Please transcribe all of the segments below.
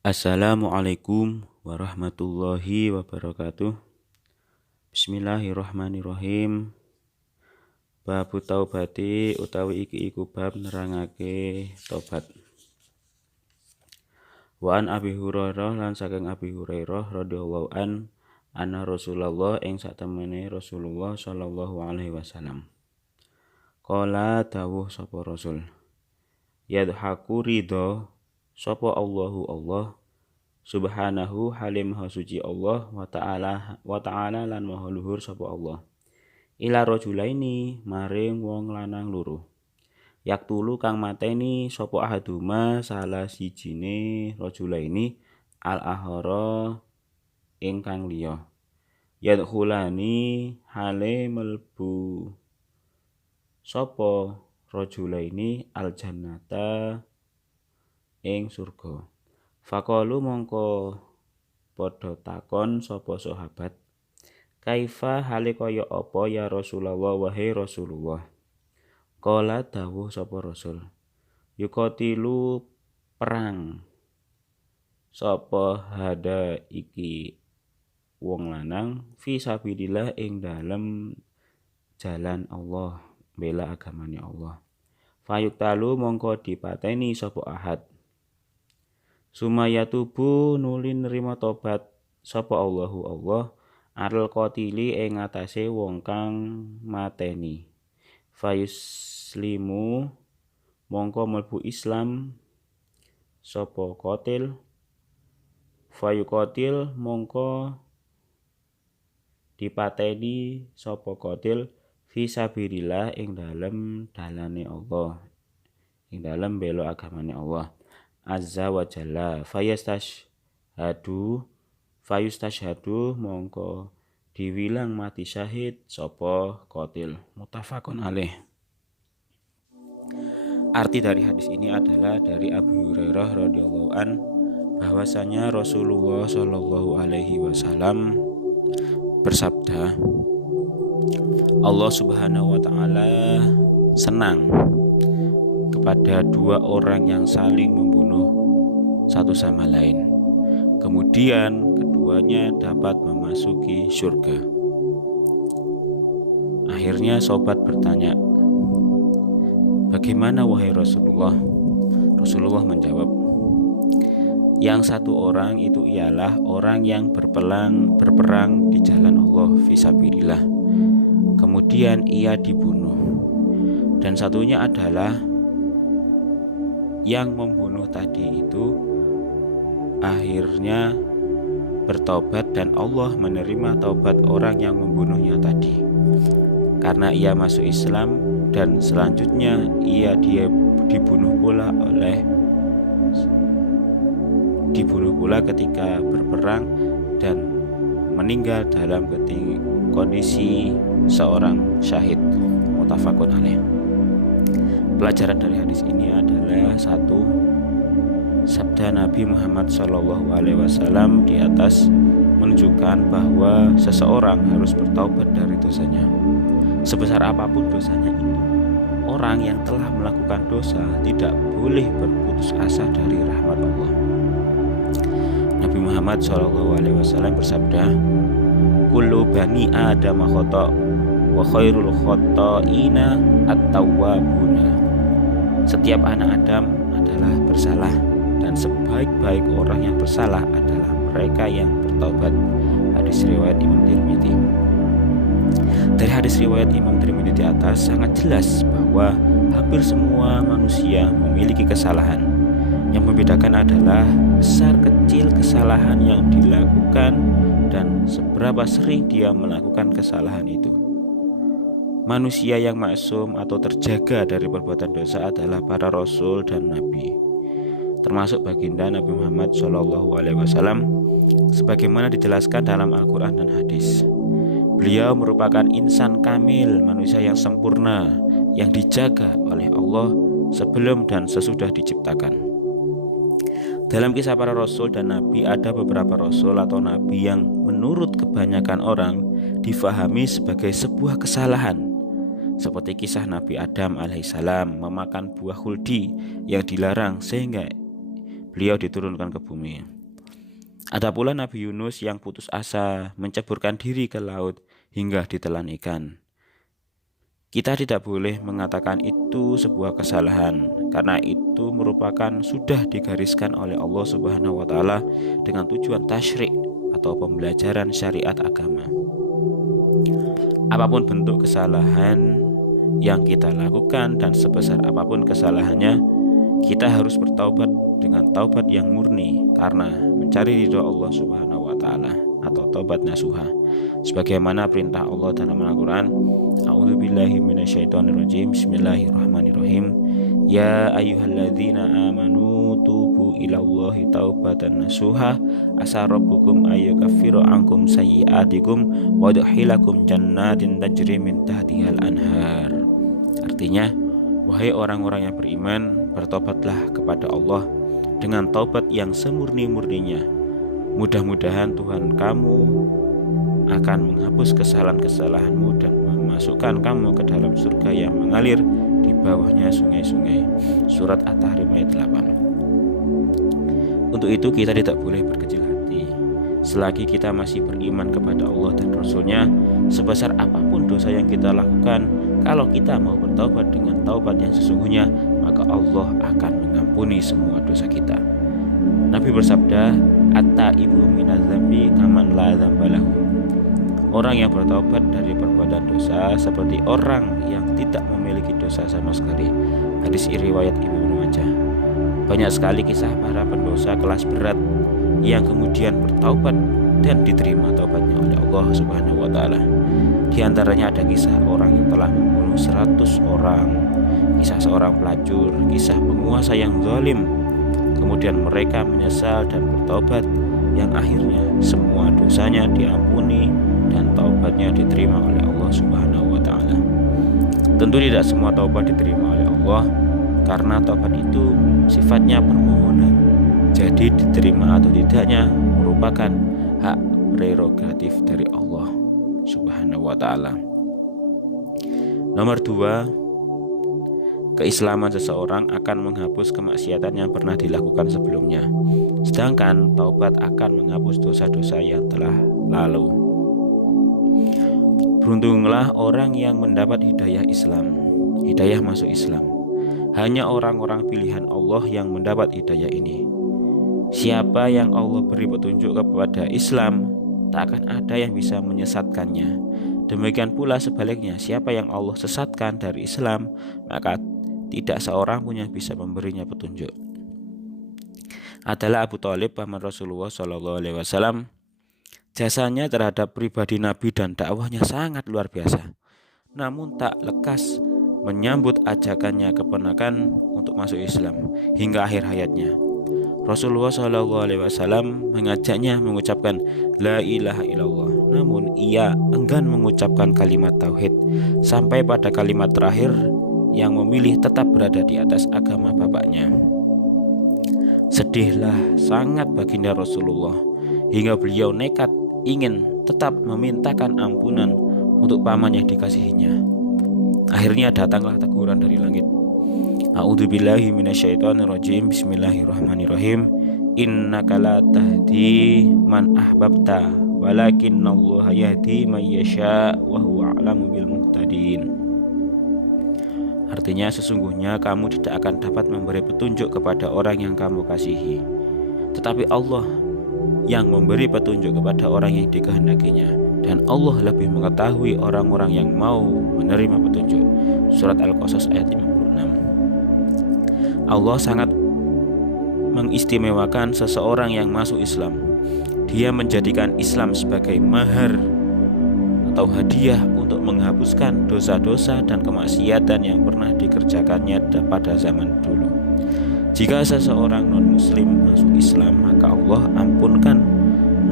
Assalamualaikum warahmatullahi wabarakatuh. Bismillahirrahmanirrahim. Bab taubati utawi iki iku bab nerangake tobat. Wa an Abi Hurairah lan saking Abi Hurairah radhiyallahu anna Rasulullah ing satemene Rasulullah sallallahu alaihi wasallam. Qala dawuh sapa Rasul. Yadhaku ridho sapa Allahu Allah subhanahu halim maha suci Allah wa ta'ala lan maha luhur sapa Allah ila rajulaini maring wong lanang loro yaktulu kang mateni sapa ahaduma salah sijine rajulaini al ahara ingkang liya yadkhulani hale melbu sapa rajulaini al jannata ing surga. Faqalu mongko padha takon sapa sahabat, kaifa hale kaya apa ya Rasulullah wahai Rasulullah. Qala dawuh sapa Rasul, yuqatilu perang sapa hada iki wong lanang fi sabilillah ing dalem jalan Allah, bela agamane Allah. Fayuktalu mongko dipateni sapa ahad. Sumaya tubuh nuli nerima tobat sapa Allahu Allah aril qatili ing atase wong kang mateni. Fayuslimu mongko mlebu Islam sapa qatil. Fayuqatil mongko dipateni sapa qatil fi sabilillah ing dalem dalane Allah, ing dalem bela agamane Allah azza wa jalla. Fayustashhadu mongko diwilang mati syahid sapa qatil. Muttafaqun alaih. Arti dari hadis ini adalah dari Abu Hurairah radhiyallahu an bahwasanya Rasulullah shallallahu alaihi wasallam bersabda, Allah subhanahu wa ta'ala senang kepada dua orang yang saling membunuh satu sama lain. Kemudian keduanya dapat memasuki surga. Akhirnya sobat bertanya, bagaimana wahai Rasulullah? Rasulullah menjawab, yang satu orang itu ialah orang yang berperang di jalan Allah fisabilillah. Kemudian ia dibunuh. Dan satunya adalah yang membunuh tadi itu akhirnya bertobat dan Allah menerima taubat orang yang membunuhnya tadi. Karena ia masuk Islam dan selanjutnya dia dibunuh pula ketika berperang dan meninggal dalam kondisi seorang syahid. Muttafaqun alaih. Pelajaran dari hadis ini adalah satu, sabda Nabi Muhammad SAW di atas menunjukkan bahwa seseorang harus bertaubat dari dosanya. Sebesar apapun dosanya itu, orang yang telah melakukan dosa tidak boleh berputus asa dari rahmat Allah. Nabi Muhammad SAW bersabda, kullu bani Adam khata' wa khairul khata'ina at-tawwabuna. Setiap anak Adam adalah bersalah dan sebaik-baik orang yang bersalah adalah mereka yang bertaubat. Hadis riwayat Imam Tirmidzi. Dari hadis riwayat Imam Tirmidzi di atas sangat jelas bahwa hampir semua manusia memiliki kesalahan. Yang membedakan adalah besar kecil kesalahan yang dilakukan dan seberapa sering dia melakukan kesalahan itu. Manusia yang maksum atau terjaga dari perbuatan dosa adalah para rasul dan nabi, termasuk baginda Nabi Muhammad SAW, sebagaimana dijelaskan dalam Al-Quran dan hadis. Beliau merupakan insan kamil, manusia yang sempurna, yang dijaga oleh Allah sebelum dan sesudah diciptakan. Dalam kisah para rasul dan nabi ada beberapa rasul atau nabi yang menurut kebanyakan orang difahami sebagai sebuah kesalahan. Seperti kisah Nabi Adam alaihissalam memakan buah khuldi yang dilarang sehingga beliau diturunkan ke bumi. Ada pula Nabi Yunus yang putus asa menceburkan diri ke laut hingga ditelan ikan. Kita tidak boleh mengatakan itu sebuah kesalahan, karena itu merupakan sudah digariskan oleh Allah Subhanahu wa Ta'ala dengan tujuan tasyrik atau pembelajaran syariat agama. Apapun bentuk kesalahan yang kita lakukan dan sebesar apapun kesalahannya, kita harus bertaubat dengan taubat yang murni karena mencari ridho Allah Subhanahu wa Ta'ala atau taubat nasuha, sebagaimana perintah Allah dalam Al-Quran. A'udzubillahi minasyaitonirrajim. Bismillahirrahmanirrahim. Ya ayyuhalladzina amanu tubu ilallahi taubatan nasuha asa rabbukum ayyukaffiru ankum sayyi'atikum wa yudkhilakum jannatin tajri min tahtihal anhar. Artinya, wahai orang-orang yang beriman, bertobatlah kepada Allah dengan taubat yang semurni-murninya. Mudah-mudahan Tuhan kamu akan menghapus kesalahan-kesalahanmu dan memasukkan kamu ke dalam surga yang mengalir di bawahnya sungai-sungai. Surat At-Tahrim ayat 8. Untuk itu kita tidak boleh berkecil hati. Selagi kita masih beriman kepada Allah dan Rasul-Nya, sebesar apapun dosa yang kita lakukan, kalau kita mau bertaubat dengan taubat yang sesungguhnya, maka Allah akan mengampuni semua dosa kita. Nabi bersabda, "At-taibu minadz dzambi kaman la dzamba lahu." Orang yang bertaubat dari perbuatan dosa seperti orang yang tidak memiliki dosa sama sekali. Hadis riwayat Ibnu Majah. Banyak sekali kisah para pendosa kelas berat yang kemudian bertaubat dan diterima taubatnya oleh Allah Subhanahu wa Ta'ala. Di antaranya ada kisah orang yang telah membunuh 100 orang, kisah seorang pelacur, kisah penguasa yang zalim. Kemudian mereka menyesal dan bertaubat, yang akhirnya semua dosanya diampuni dan taubatnya diterima oleh Allah Subhanahu wa Ta'ala. Tentu tidak semua taubat diterima oleh Allah, karena taubat itu sifatnya permohonan. Jadi diterima atau tidaknya merupakan hak prerogatif dari Allah Subhanahu wa Ta'ala. Nomor 2, keislaman seseorang akan menghapus kemaksiatan yang pernah dilakukan sebelumnya, sedangkan taubat akan menghapus dosa-dosa yang telah lalu. Beruntunglah orang yang mendapat hidayah Islam, hidayah masuk Islam. Hanya orang-orang pilihan Allah yang mendapat hidayah ini. Siapa yang Allah beri petunjuk kepada Islam, tak akan ada yang bisa menyesatkannya. Demikian pula sebaliknya, siapa yang Allah sesatkan dari Islam, maka tidak seorang pun yang bisa memberinya petunjuk. Adalah Abu Thalib, paman Rasulullah SAW. Jasanya terhadap pribadi Nabi dan dakwahnya sangat luar biasa. Namun tak lekas menyambut ajakannya keponakan untuk masuk Islam hingga akhir hayatnya. Rasulullah SAW mengajaknya mengucapkan La ilaha illallah. Namun ia enggan mengucapkan kalimat tauhid sampai pada kalimat terakhir yang memilih tetap berada di atas agama bapaknya. Sedihlah sangat baginda Rasulullah hingga beliau nekat ingin tetap memintakan ampunan untuk paman yang dikasihinya. Akhirnya datanglah teguran dari langit. A'udzubillahi minasyaitonirrajim. Bismillahirrahmanirrahim. Innaka la tahdi man ahbabta walakinnallaha yahdi man yasha wa huwa a'lamu bil muhtadin. Artinya, sesungguhnya kamu tidak akan dapat memberi petunjuk kepada orang yang kamu kasihi, tetapi Allah yang memberi petunjuk kepada orang yang dikehendakinya, dan Allah lebih mengetahui orang-orang yang mau menerima petunjuk. Surat Al-Qasas ayat 56. Allah sangat mengistimewakan seseorang yang masuk Islam. Dia menjadikan Islam sebagai mahar atau hadiah untuk menghapuskan dosa-dosa dan kemaksiatan yang pernah dikerjakannya pada zaman dulu. Jika seseorang non-muslim masuk Islam, maka Allah ampunkan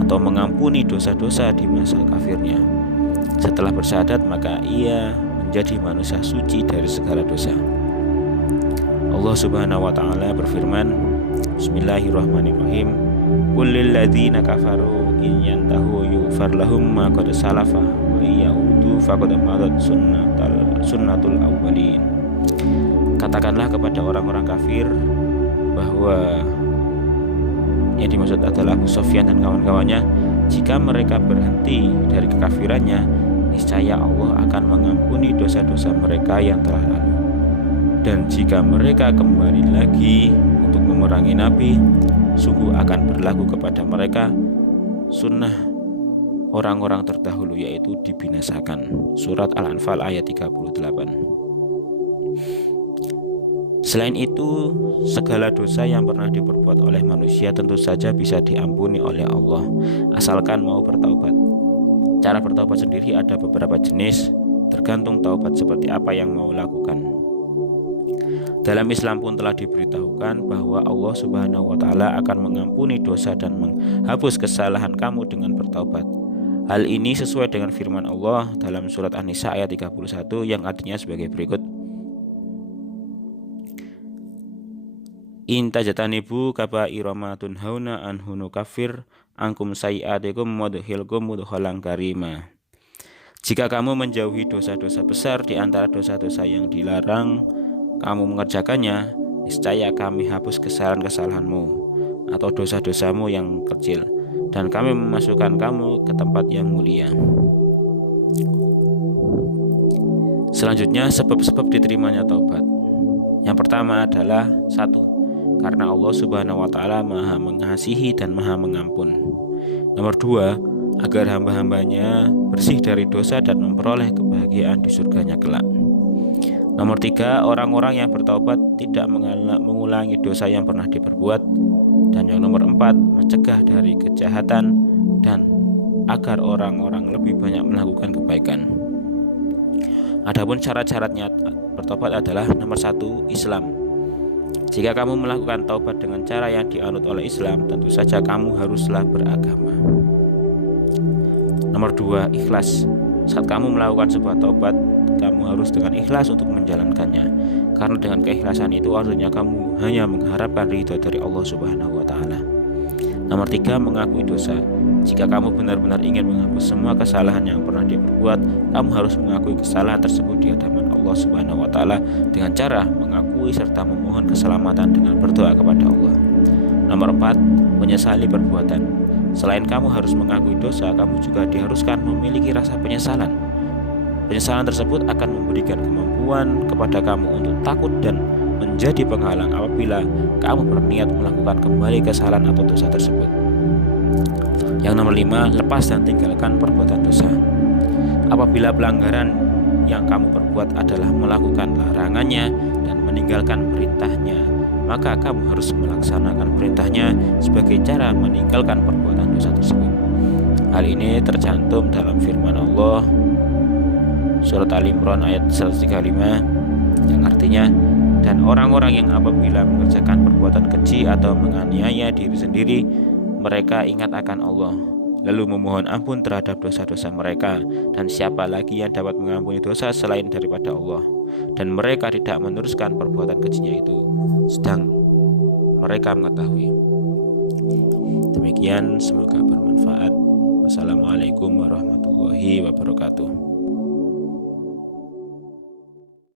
atau mengampuni dosa-dosa di masa kafirnya. Setelah bersyahadat, maka ia menjadi manusia suci dari segala dosa. Allah Subhanahu wa Ta'ala berfirman, Bismillahirrahmanirrahim. Qul lil ladzina kafaru in yantahu yughfar lahum ma qad salafa wa ya'udu faqad madat sunnatul awwalin. Katakanlah kepada orang-orang kafir bahwa yang dimaksud adalah Abu Sufyan dan kawan-kawannya, jika mereka berhenti dari kekafirannya, niscaya Allah akan mengampuni dosa-dosa mereka yang telah lalu. Dan jika mereka kembali lagi untuk memerangi Nabi, sungguh akan berlaku kepada mereka sunnah orang-orang terdahulu, yaitu dibinasakan. Surat Al-Anfal ayat 38. Selain itu, segala dosa yang pernah diperbuat oleh manusia tentu saja bisa diampuni oleh Allah, asalkan mau bertaubat. Cara bertaubat sendiri ada beberapa jenis, tergantung taubat seperti apa yang mau lakukan. Dalam Islam pun telah diberitahukan bahwa Allah Subhanahu wa Ta'ala akan mengampuni dosa dan menghapus kesalahan kamu dengan bertaubat. Hal ini sesuai dengan firman Allah dalam surat An-Nisa ayat 31 yang artinya sebagai berikut: In tajatanibu kaba'ira ma tunhauna anhu nukaffir ankum sayi'atikum mudkhilkum mudkhalan karima. Jika kamu menjauhi dosa-dosa besar di antara dosa-dosa yang dilarang kamu mengerjakannya, niscaya kami hapus kesalahan-kesalahanmu atau dosa-dosamu yang kecil, dan kami memasukkan kamu ke tempat yang mulia. Selanjutnya, sebab-sebab diterimanya taubat. Yang pertama adalah 1. Karena Allah Subhanahu wa Ta'ala Maha mengasihi dan Maha mengampun. Nomor 2, agar hamba-hambanya bersih dari dosa dan memperoleh kebahagiaan di surganya kelak. Nomor 3, orang-orang yang bertaubat tidak mengulangi dosa yang pernah diperbuat. Dan yang nomor 4, mencegah dari kejahatan dan agar orang-orang lebih banyak melakukan kebaikan. Adapun syarat-syaratnya bertobat adalah nomor 1, Islam. Jika kamu melakukan taubat dengan cara yang dianut oleh Islam, tentu saja kamu haruslah beragama. Nomor 2, ikhlas. Saat kamu melakukan sebuah taubat, kamu harus dengan ikhlas untuk menjalankannya. Karena dengan keikhlasan itu artinya kamu hanya mengharapkan ridho dari Allah Subhanahu wa Ta'ala. Nomor 3, mengakui dosa. Jika kamu benar-benar ingin menghapus semua kesalahan yang pernah diperbuat, kamu harus mengakui kesalahan tersebut di hadapan Allah Subhanahu wa Ta'ala dengan cara mengakui serta memohon keselamatan dengan berdoa kepada Allah. Nomor 4, menyesali perbuatan. Selain kamu harus mengakui dosa, kamu juga diharuskan memiliki rasa penyesalan. Penyesalan tersebut akan memberikan kemampuan kepada kamu untuk takut dan menjadi penghalang apabila kamu berniat melakukan kembali kesalahan atau dosa tersebut. Yang nomor 5, lepas dan tinggalkan perbuatan dosa. Apabila pelanggaran yang kamu perbuat adalah melakukan larangannya dan meninggalkan perintahnya, maka kamu harus melaksanakan perintahnya sebagai cara meninggalkan perbuatan dosa tersebut. Hal ini tercantum dalam firman Allah surat Al-Imran ayat 135 yang artinya, dan orang-orang yang apabila mengerjakan perbuatan keji atau menganiaya diri sendiri, mereka ingat akan Allah, lalu memohon ampun terhadap dosa-dosa mereka, dan siapa lagi yang dapat mengampuni dosa selain daripada Allah, dan mereka tidak meneruskan perbuatan kejinya itu sedang mereka mengetahui. Demikian, semoga bermanfaat. Wassalamualaikum warahmatullahi wabarakatuh.